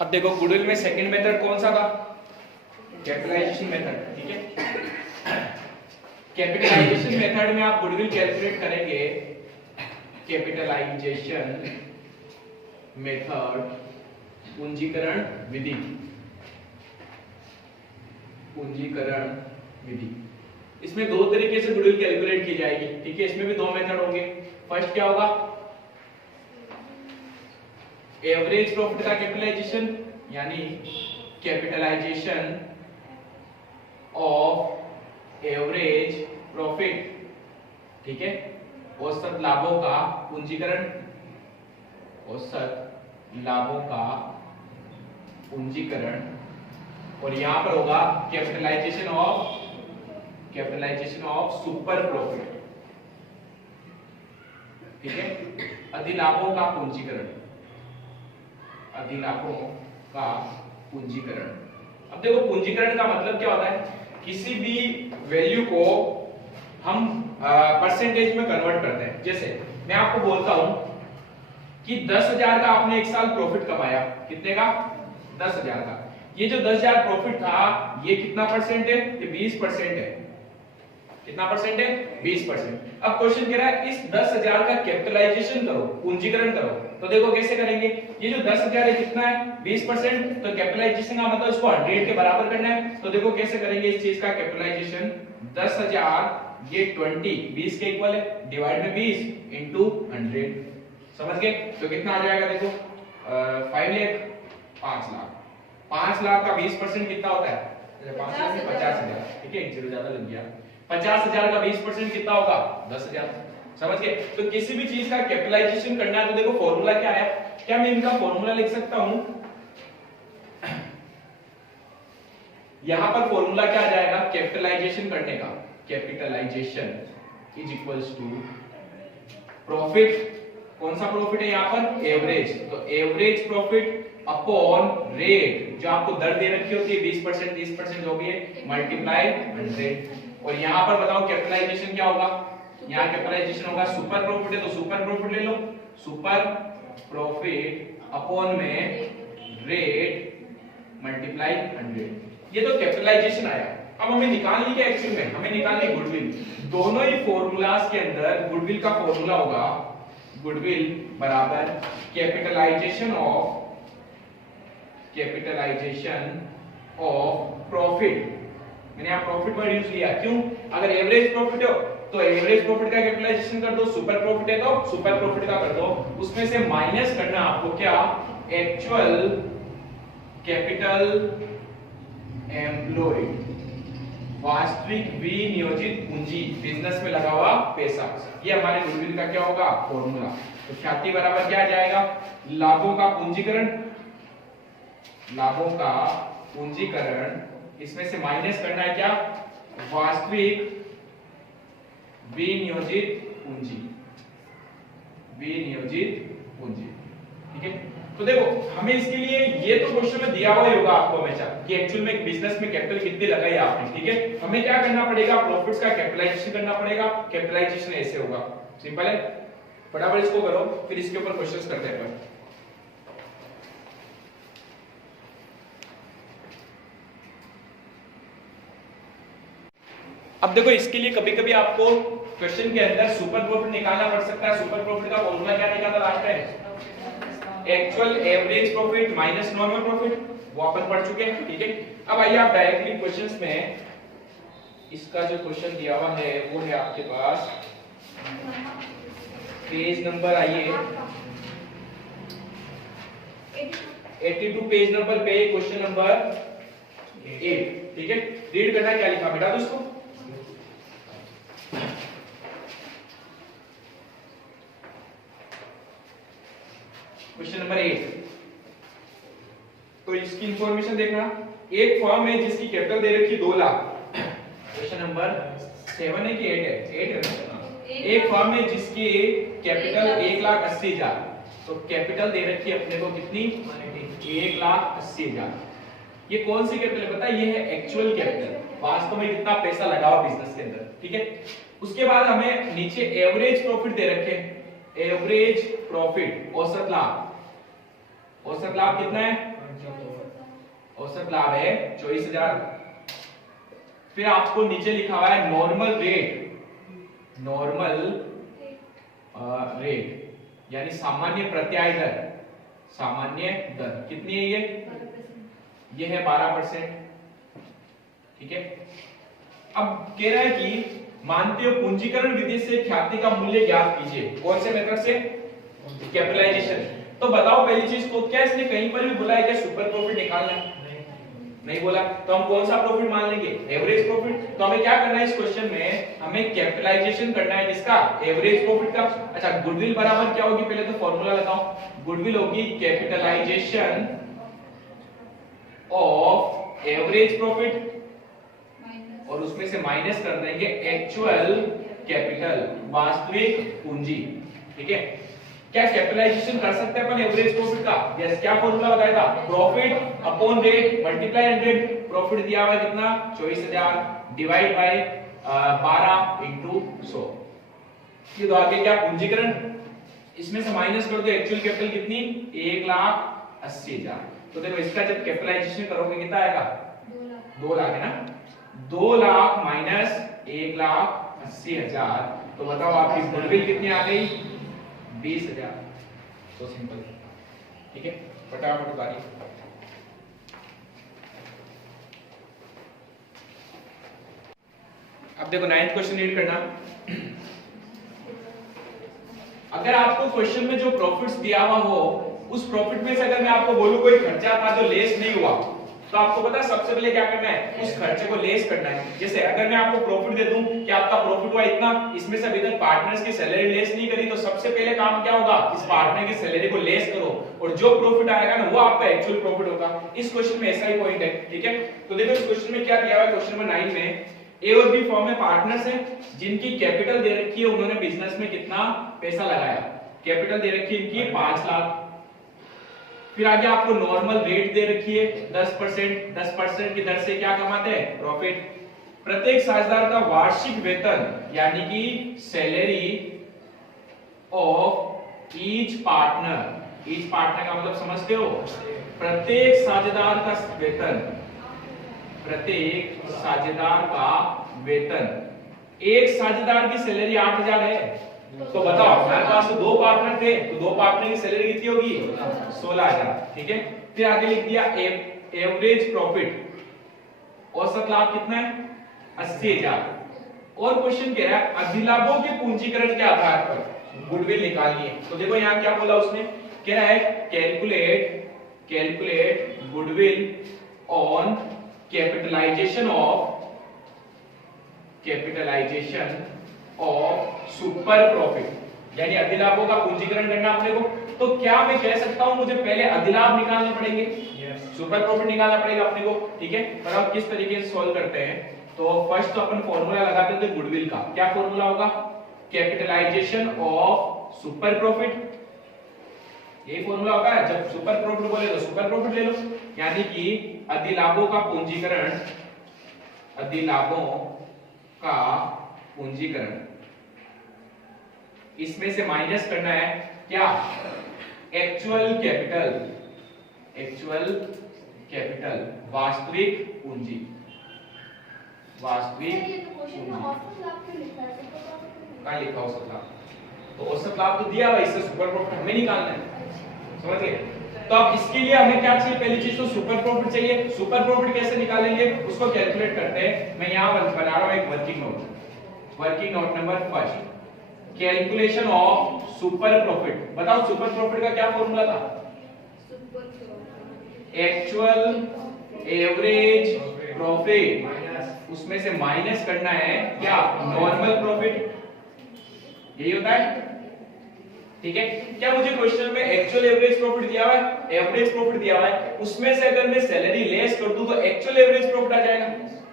अब देखो गुडविल में सेकंड मेथड कौन सा था, कैपिटलाइजेशन मेथड, ठीक है। कैपिटलाइजेशन मेथड में आप गुडविल कैलकुलेट करेंगे, कैपिटलाइजेशन मेथड पूंजीकरण विधि, पूंजीकरण विधि, इसमें दो तरीके से गुडविल कैलकुलेट की जाएगी, ठीक है। इसमें भी दो मेथड होंगे। फर्स्ट क्या होगा, एवरेज प्रॉफिट का कैपिटलाइजेशन, यानी कैपिटलाइजेशन ऑफ एवरेज प्रॉफिट, ठीक है, औसत लाभों का पूंजीकरण, औसत लाभों का पूंजीकरण। और यहां पर होगा कैपिटलाइजेशन ऑफ सुपर प्रॉफिट, ठीक है, अधिलाभों का पूंजीकरण, अधिलाभों का पूंजीकरण। अब देखो पूंजीकरण का मतलब क्या होता है, किसी भी वैल्यू को हम परसेंटेज में कन्वर्ट करते हैं। जैसे मैं आपको बोलता हूं कि 10,000 का आपने एक साल प्रॉफिट कमाया, कितने का, 10,000 का। ये जो 10,000 प्रॉफिट था ये कितना परसेंट है, ये 20% है। कितना परसेंट है, 20%। अब क्वेश्चन कह रहा है इस 10,000 का कैपिटलाइजेशन करो, पूंजीकरण करो। तो देखो कैसे करेंगे, ये जो 10,000 है कितना है, 20%, तो कैपिटलाइजेशन का मतलब इसको 100 के बराबर करना है। तो देखो कैसे करेंगे इस चीज का कैपिटलाइजेशन, 10,000 ये 20 के इक्वल है, डिवाइड में 20 इंटू 100, समझ गए। तो कितना आ जाएगा देखो, 5 लाख, 5 लाख, 5 लाख का 20% कितना होता है, 5 लाख में 50,000, ठीक है, एक जीरो ज्यादा लग गया। 50,000 का 20% कितना होगा, 10,000, समझ गए। तो किसी भी चीज का कैपिटलाइजेशन करना है तो देखो फॉर्मूला क्या है, क्या मैं इनका फॉर्मूला लिख सकता हूं, यहां पर फॉर्मूला क्या आ जाएगा कैपिटलाइजेशन करने का, capitalisation is equals to profit, कौन सा प्रॉफिट है यहाँ पर, एवरेज, तो एवरेज प्रॉफिट अपॉन रेट, जो आपको दर दे रखी होती है 20%, 30% जो भी है, मल्टीप्लाई 100। और यहाँ पर बताओ कैपिटलाइजेशन क्या होगा, यहाँ कैपिटलाइजेशन होगा सुपर प्रॉफिट है तो सुपर प्रॉफिट ले लो, सुपर प्रॉफिट अपॉन में रेट मल्टीप्लाई 100। ये तो कैपिटलाइजेशन आया। अब हमें निकालनी क्या एक्चुअल में, हमें निकालनी गुडविल। दोनों ही फॉर्मूलाज के अंदर गुडविल का फॉर्मूला होगा, गुडविल बराबर कैपिटलाइजेशन ऑफ प्रॉफिट। मैंने यहाँ प्रॉफिट वर्ड यूज किया, क्यों, अगर एवरेज प्रॉफिट हो तो एवरेज प्रॉफिट का कैपिटलाइजेशन कर दो, सुपर प्रॉफिट है तो सुपर प्रॉफिट का कर दो, उसमें से माइनस करना आपको क्या, एक्चुअल कैपिटल एम्प्लॉयड, वास्तविक विनियोजित पूंजी, बिजनेस में लगा हुआ पैसा। ये हमारे गुडविल का क्या होगा, फॉर्मूला। तो ख्याति बराबर क्या आ जाएगा, लाभों का पूंजीकरण, लाभों का पूंजीकरण, इसमें से माइनस करना है क्या, वास्तविक विनियोजित पूंजी, विनियोजित पूंजी, ठीक है। तो देखो हमें इसके लिए ये तो क्वेश्चन में दिया हुआ ही होगा आपको हमेशा कि एक्चुअल में बिजनेस में कैपिटल कितनी लगाई आपने, ठीक है। हमें क्या करना पड़ेगा, प्रॉफिट्स का कैपिटलाइजेशन करना पड़ेगा। कैपिटलाइजेशन ऐसे होगा, सिंपल है, फटाफट इसको करो, फिर इसके ऊपर क्वेश्चंस करते हैं। अब देखो इसके लिए कभी कभी आपको क्वेश्चन के अंदर सुपर प्रॉफिट निकालना पड़ सकता है। सुपर प्रॉफिट का फॉर्मूला क्या निकाला लास्ट में, actual average profit minus normal profit, वो अपन पढ़ चुके हैं, ठीक है। अब आइए आप डायरेक्टली क्वेश्चंस में, इसका जो क्वेश्चन दिया हुआ है वो है आपके पास पेज नंबर, आइए 82 पेज नंबर पे क्वेश्चन नंबर 8, ठीक है। रीड करना, क्या लिखा बेटा दोस्तों, क्वेश्चन नंबर 8। तो इसकी इंफॉर्मेशन देखना, एक फर्म है जिसकी कैपिटल दे रखी 2 लाख, क्वेश्चन नंबर 7 है कि 8 है, 8 है ना। एक फर्म है जिसकी कैपिटल 1,80,000, तो कैपिटल दे रखी है अपने को कितनी, 1,80,000। ये कौन सी कैपिटल है पता है, ये है एक्चुअल कैपिटल, वास्तव में कितना पैसा लगा हुआ बिजनेस के अंदर, ठीक है। उसके बाद हमें नीचे एवरेज प्रॉफिट दे रखे हैं, एवरेज प्रॉफिट, औसत लाभ, औसत लाभ कितना है औसत लाभ है 24,000। फिर आपको नीचे लिखा हुआ है नॉर्मल रेट, नॉर्मल रेट यानी सामान्य प्रत्याय दर, सामान्य दर कितनी है ये है 12%। ठीक है। अब कह रहा है कि मानते हो पूंजीकरण विधि से ख्याति का मूल्य ज्ञात कीजिए। कौन से मेथड से? कैपिटलाइजेशन। तो बताओ पहली चीज तो क्या इसने कहीं पर भी बोला है क्या सुपर प्रॉफिट निकालना है? नहीं बोला। तो हम कौन सा प्रॉफिट मान लेंगे? Average profit. तो हमें क्या करना है इस क्वेश्चन में? हमें कैपिटलाइजेशन करना है किसका? एवरेज प्रॉफिट का। अच्छा, गुडविल बराबर क्या होगी? पहले तो फॉर्मूला लगाओ। गुडविल होगी कैपिटलाइजेशन ऑफ एवरेज प्रॉफिट और उसमें से माइनस कर देंगे एक्चुअल कैपिटल, वास्तविक पूंजी। ठीक है। क्या कैपिटलाइजेशन कर सकते हैं अपन एवरेज प्रॉफिट का? यस। क्या फॉर्मूला बताया था? Profit upon rate multiply 100। Profit दिया हुआ है कितना? 24,000 डिवाइड बाय 12 into 100। ये तो आगे क्या पूंजीकरण, इसमें से माइनस कर दो एक्चुअल कैपिटल कितनी? 1,80,000। तो देखो इसका जब कैपिटलाइजेशन करोगे कितना आएगा? 2 लाख है ना। 2 लाख माइनस 1,80,000। तो बताओ आपकी गुडविल कितनी आ गई? 20,000। तो सिंपल। ठीक है, फटाफट उतारिए। अब देखो 9th क्वेश्चन रीड करना। अगर आपको क्वेश्चन में जो प्रॉफिट्स दिया हुआ हो उस प्रॉफिट में से अगर मैं आपको बोलूं कोई खर्चा था जो लेस नहीं हुआ, तो आपको पता है सबसे पहले क्या करना है? उस खर्चे को लेस करना है। जैसे अगर मैं आपको प्रॉफिट दे दूं कि आपका प्रॉफिट हुआ इतना, इसमें से अभी तक पार्टनर्स की सैलरी लेस नहीं करी, तो सबसे पहले काम क्या होगा? इस पार्टनर की सैलरी को लेस करो और जो प्रॉफिट आएगा ना वो आपका एक्चुअल प्रॉफिट होगा। इस क्वेश्चन में ऐसा ही पॉइंट है। ठीक है। तो देखो इस क्वेश्चन में क्या दिया हुआ है? क्वेश्चन नंबर 9 में ए और बी फर्म में पार्टनर्स हैं जिनकी कैपिटल दे रखी है, उन्होंने बिजनेस में कितना पैसा लगाया? कैपिटल दे रखी है इनकी 5 लाख। फिर आगे आपको नॉर्मल रेट दे रखी है 10%। 10% की दर से क्या कमाते हैं? प्रॉफिट। प्रत्येक साझेदार का वार्षिक वेतन यानी कि salary of each partner, each partner का मतलब समझते हो? प्रत्येक साझेदार का वेतन, प्रत्येक साझेदार का वेतन। एक साझेदार की सैलरी 8,000 है, तो बताओ हमारे पास तो 2 पार्टनर थे, तो 2 पार्टनर की सैलरी कितनी होगी? 16,000। ठीक है। फिर आगे लिख दिया एवरेज प्रॉफिट, औसत लाभ कितना है? 80,000। और क्वेश्चन कह रहा है अधिलाभों के पूंजीकरण के आधार पर गुडविल निकालिए। तो देखो यहाँ क्या बोला उसने? कह रहा है calculate goodwill on capitalisation of super profit, यानी अधिलाभों का पूंजीकरण करना अपने को। तो क्या मैं कह सकता हूं मुझे पहले अधिलाभ निकालने पड़ेंगे? सुपर प्रॉफिट निकालना पड़ेगा अपने को। ठीक है। पर अब किस तरीके से सॉल्व करते हैं? तो फर्स्ट तो अपन फॉर्मूला लगाते थे गुडविल का। क्या फॉर्मूला होगा? Capitalisation of super profit. ये फॉर्मूला होगा। जब सुपर प्रॉफिट बोले तो सुपर प्रॉफिट ले लो, यानी कि अधिलाभों का पूंजीकरण, अधिलाभों का पूंजीकरण, इसमें से माइनस करना है क्या? एक्चुअल कैपिटल, वास्तविक पूंजी, वास्तविक पूंजी। क्या लिखा औसत लाभ? तो औसत लाभ तो दिया हुआ, इससे सुपर प्रॉफिट हमें निकालना है। समझ गए? तो अब इसके लिए हमें क्या चाहिए? पहली चीज तो सुपर प्रॉफिट चाहिए। सुपर प्रॉफिट कैसे निकालेंगे उसको कैलकुलेट करते हैं। मैं यहां बना रहा हूं एक working note number first, calculation of super profit. बताओ सुपर प्रॉफिट का क्या फॉर्मूला था? एक्चुअल एवरेज प्रॉफिट, उसमें से माइनस करना है क्या? Normal profit. यही होता है। ठीक है। क्या मुझे क्वेश्चन में एक्चुअल एवरेज प्रॉफिट दिया हुआ है, एवरेज प्रॉफिट दिया हुआ है, उसमें से अगर मैं सैलरी लेस कर दूं तो एक्चुअल एवरेज प्रॉफिट आ जाएगा।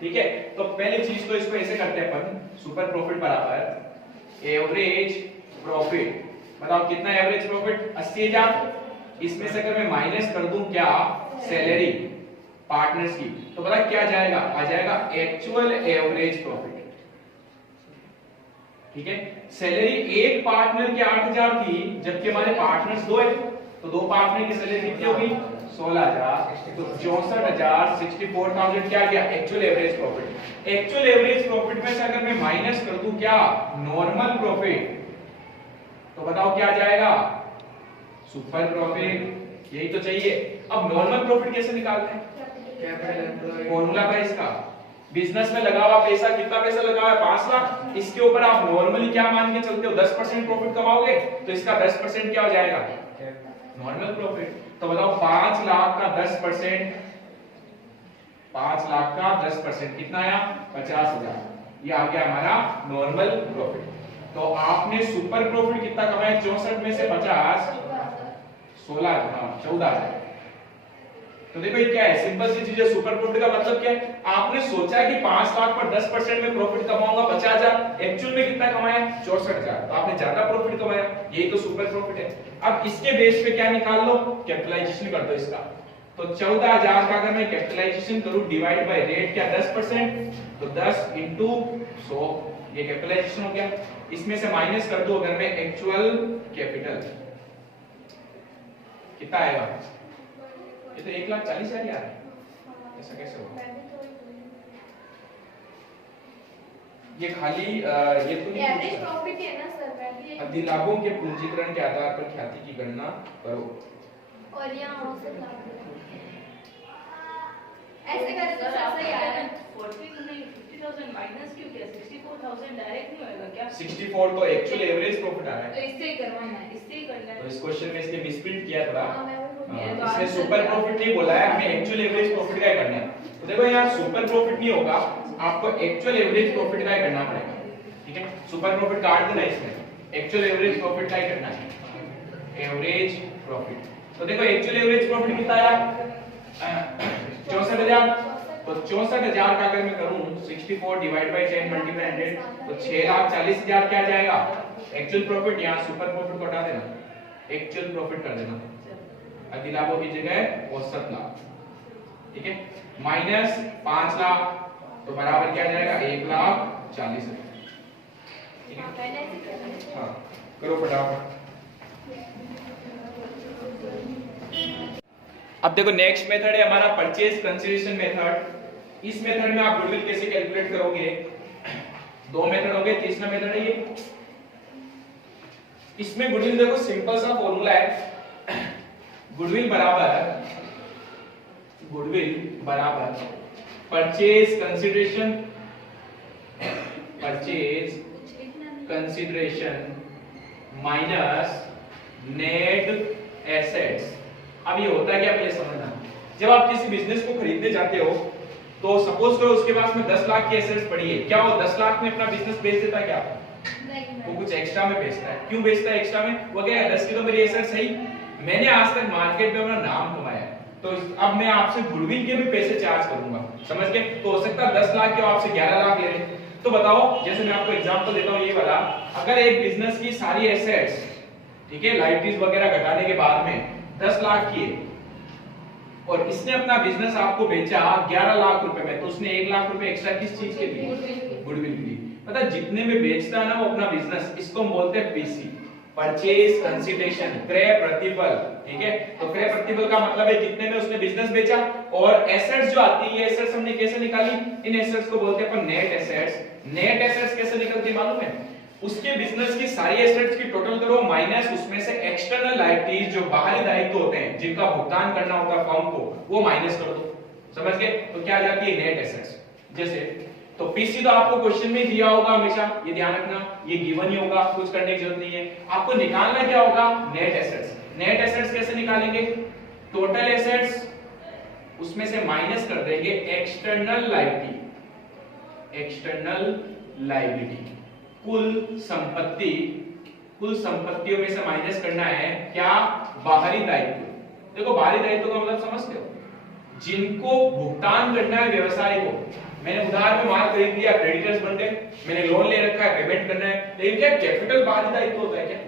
ठीक है। तो पहली चीज तो इसको ऐसे करते हैं अपन, सुपर प्रॉफिट बराबर एवरेज प्रॉफिट। बताओ कितना एवरेज प्रॉफिट? 80,000। इसमें से अगर मैं माइनस कर दूं क्या? सैलरी पार्टनर्स की, तो पता क्या जाएगा? आ जाएगा एक्चुअल एवरेज प्रॉफिट। ठीक है। सैलरी एक पार्टनर की 8,000 थी, जबकि हमारे पार्टनर्स 2 है, तो 2 पार्टनर की सैलरी कितनी होगी? 16,000 तो 64,000 64,000 क्या गया actual average profit. Actual average profit में से अगर मैं माइनस कर दूं क्या नॉर्मल प्रॉफिट तो बताओ क्या जाएगा सुपर प्रॉफिट। यही तो चाहिए। अब नॉर्मल प्रॉफिट कैसे निकालते हैं फॉर्मूला था इसका बिजनेस में लगा हुआ पैसा कितना पैसा लगा हुआ है 5 लाख इसके ऊपर आप नॉर्मली क्या मान के चलते हो 10% प्रॉफिट कमाओगे तो इसका 10% क्या हो जाएगा नॉर्मल प्रॉफिट। तो बताओ 5 लाख का 10% 5 लाख का 10% कितना आया 50,000 ये आ गया हमारा नॉर्मल प्रॉफिट। तो आपने सुपर प्रॉफिट कितना कमाया 64 में से 50 14,000 तो देखो ये क्या है सिंपल सी चीज है। सुपर प्रॉफिट का मतलब क्या है आपने सोचा कि 5 लाख पर 10% में प्रॉफिट कमाऊंगा 50,000 एक्चुअल में कितना कमाया 64,000 तो आपने ज्यादा प्रॉफिट कमाया यही तो सुपर प्रॉफिट है। अब इसके बेस पे क्या निकाल लो कैपिटलाइजेशन कर दो इसका। तो 14,000 का अगर मैं कैपिटलाइजेशन करूं डिवाइड बाय रेट क्या 10% तो 10 into 100 ये कैपिटलाइजेशन हो गया। इसमें से माइनस कर दो अगर मैं एक्चुअल कैपिटल कितना आएगा ये तो 1,40,000 यार ऐसा कैसे होगा ये खाली ये तो नहीं एवरेज प्रॉफिट है ना सर अधिलाभों के पूंजीकरण के आधार पर ख्याति की गणना करो और यहाँ औसत लाभ ऐसे करके तो सही आया 50,000 माइनस क्यों किया 64,000 डायरेक्ट नहीं होएगा क्या 64 तो एक्चुअल एवरेज प्रॉफिट आ रहा तो है इससे ही करवाना है इससे ही करना तो है। इस क्वेश्चन में इसने मिसप्रिंट किया थोड़ा तो इसने सुपर प्रॉफिट नहीं बोला है हमें एक्चुअल एवरेज प्रॉफिट का ही करना है। तो देखो यहाँ सुपर प्रॉफिट नहीं होगा आपको एक्चुअल एवरेज प्रॉफिट का ही करना पड़ेगा ठीक है। सुपर प्रॉफिट काट देना इसमें एक्चुअल एवरेज प्रॉफिट का ही करना है एवरेज प्रॉफिट। तो देखो एक्चुअल एवरेज प्रॉफिट कितना आया 64,000 तो 64,000 का अगर मैं करूं 64 डिवाइड बाय 10 मल्टीप्लाई 100 तो 6,40,000 क्या जाएगा एक्चुअल प्रॉफिट। यहाँ सुपर प्रॉफिट को हटा देना एक्चुअल प्रॉफिट कर देना अधिलाभों की जगह औसत लाभ ठीक है माइनस 5 लाख तो बराबर क्या जाएगा 1,40,000 ठीक है। हाँ करो फटाफट। अब देखो नेक्स्ट मेथड है हमारा परचेज कंसीडरेशन मेथड। इस मेथड में आप गुडविल कैसे कैलकुलेट करोगे दो मेथड हो गए तीसरा मेथड है ये। इसमें गुडविल देखो सिंपल सा फॉर्मूला है गुडविल बराबर purchase consideration minus net assets. अब ये होता है कि आप ये समझना जब आप किसी बिजनेस को खरीदने जाते हो तो सपोज करो उसके पास में 10 लाख की एसेट्स पड़ी है क्या वो 10 लाख में अपना बिजनेस बेच देता है क्या वो कुछ एक्स्ट्रा में बेचता है। क्यों बेचता है एक्स्ट्रा में वो क्या 10 की तो मेरी एसेट्स है मैंने आज तक मार्केट में अपना नाम कमाया तो अब मैं आपसे गुडविल के भी पैसे चार्ज करूंगा समझ गए। तो हो सकता है 10 लाख के आपसे 11 लाख ले रहे तो बताओ जैसे मैं आपको एग्जांपल देता हूं ये वाला अगर एक बिजनेस की सारी एसेट्स ठीक है लाइबिलिटीज वगैरह घटाने के बाद में 10 लाख की है और इसने अपना बिजनेस आपको बेचा 11 लाख रुपए में तो उसने 1 लाख रुपए एक्स्ट्रा किस चीज के लिए गुडविल के लिए। पता जितने में बेचता है ना वो अपना बिजनेस इसको हम बोलते हैं पीसी परचेज कंसीडरेशन क्रय प्रतिफल ठीक है। तो क्रय प्रतिफल का मतलब है कितने में उसने बिजनेस बेचा और एसेट्स जो आती है ये एसेट्स हमने कैसे निकाली इन एसेट्स को बोलते हैं अपन नेट एसेट्स। नेट एसेट्स कैसे निकलती मालूम है उसके बिजनेस की सारी एसेट्स की टोटल करो माइनस उसमें से एक्सटर्नल लायबिलिटीज जो बाहरी दायित्व होते हैं जिनका भुगतान करना होता है फर्म को वो माइनस कर दो समझ गए। तो क्या आ जाती है नेट एसेट्स। जैसे तो पीसी तो आपको क्वेश्चन में दिया होगा हमेशा ये ध्यान रखना ये गिवन ही होगा कुछ करने की जरूरत नहीं है। आपको निकालना क्या होगा नेट एसेट्स। नेट एसेट्स कैसे निकालेंगे टोटल एसेट्स उसमें से माइनस कर देंगे एक्सटर्नल लायबिलिटी कुल संपत्तियों में से माइनस करना है क्या बाहरी दायित्व। देखो बाहरी दायित्व का मतलब समझते हो जिनको भुगतान करना है व्यवसाय को। मैंने उधार में माल खरीद लिया क्रेडिटर्स बन गए मैंने लोन ले रखा है पेमेंट करना है लेकिन क्या कैपिटल बाहरी दायित्व होता है क्या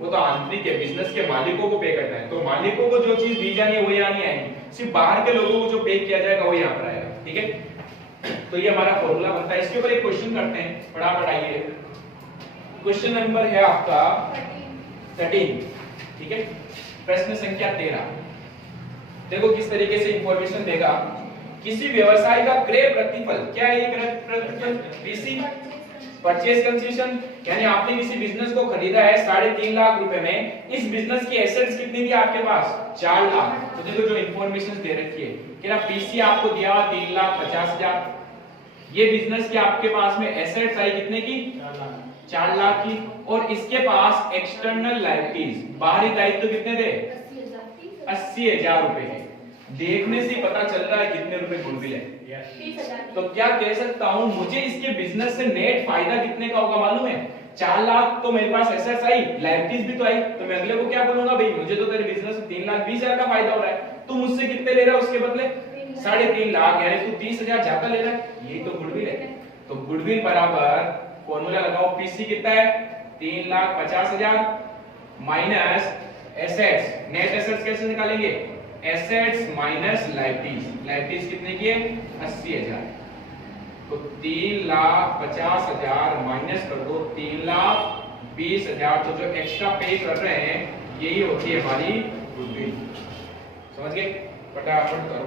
वो तो आंतरिक है बिजनेस के मालिकों को पे करना है। तो मालिकों को जो चीज दी जानी है वो यहाँ नहीं आएगी सिर्फ बाहर के लोगों को जो पे किया जाएगा वो यहाँ पर आएगा ठीक है। तो ये हमारा फॉर्मूला बनता है। इसके ऊपर एक क्वेश्चन करते हैं फटाफट आइए। क्वेश्चन नंबर है आपका 13 ठीक है प्रश्न संख्या 13 देखो किस तरीके से इंफॉर्मेशन देगा। किसी व्यवसाय का क्रय प्रतिफल, क्या है ये क्रय प्रतिफल? पीसी, परचेज कंसेशन, यानी आपने किसी बिजनेस को खरीदा है 3.5 लाख रुपए में, इस बिजनेस की एसेट्स कितनी थी आपके पास? 4 लाख। तो देखो जो इंफॉर्मेशन दे रखी है कि ना पीसी आपको दिया 3,50,000, ये बिजनेस की आपके पास में एसेट्स आई कितने की? 4 लाख की, और इसके पास एक्सटर्नल लायबिलिटीज, बाहरी दायित्व कितने थे? 80,000 रुपए के। देखने से पता चल रहा है कितने रुपए गुडविल है। 30,000। तो क्या कह सकता हूं, मुझे इसके बिजनेस से नेट फायदा कितने का होगा मालूम है? 4 लाख तो मेरे पास एसेट्स आई, लायबिलिटीज भी तो आई, तो मैं अगले को क्या बोलूंगा, भाई मुझे तो तेरे बिजनेस से 3,20,000 का फायदा हो रहा है, तू मुझसे कितने ले रहा है उसके बदले? 3.5 लाख, यानी तू 30,000 ज्यादा ले रहा है, यही तो गुडविल है। तो गुडविल बराबर फॉर्मूला लगाओ, पीसी कितना है? 3,50,000 माइनस एसेट्स, नेट एसेट्स कैसे निकालेंगे? एसेट्स माइनस लायबिलिटीज, लायबिलिटीज कितने की है? 80,000। तो 3,50,000 माइनस कर दो 3,20,000, तो जो एक्स्ट्रा पे कर रहे हैं यही होती है हमारी गुडविल। समझ गए? फटाफट करो।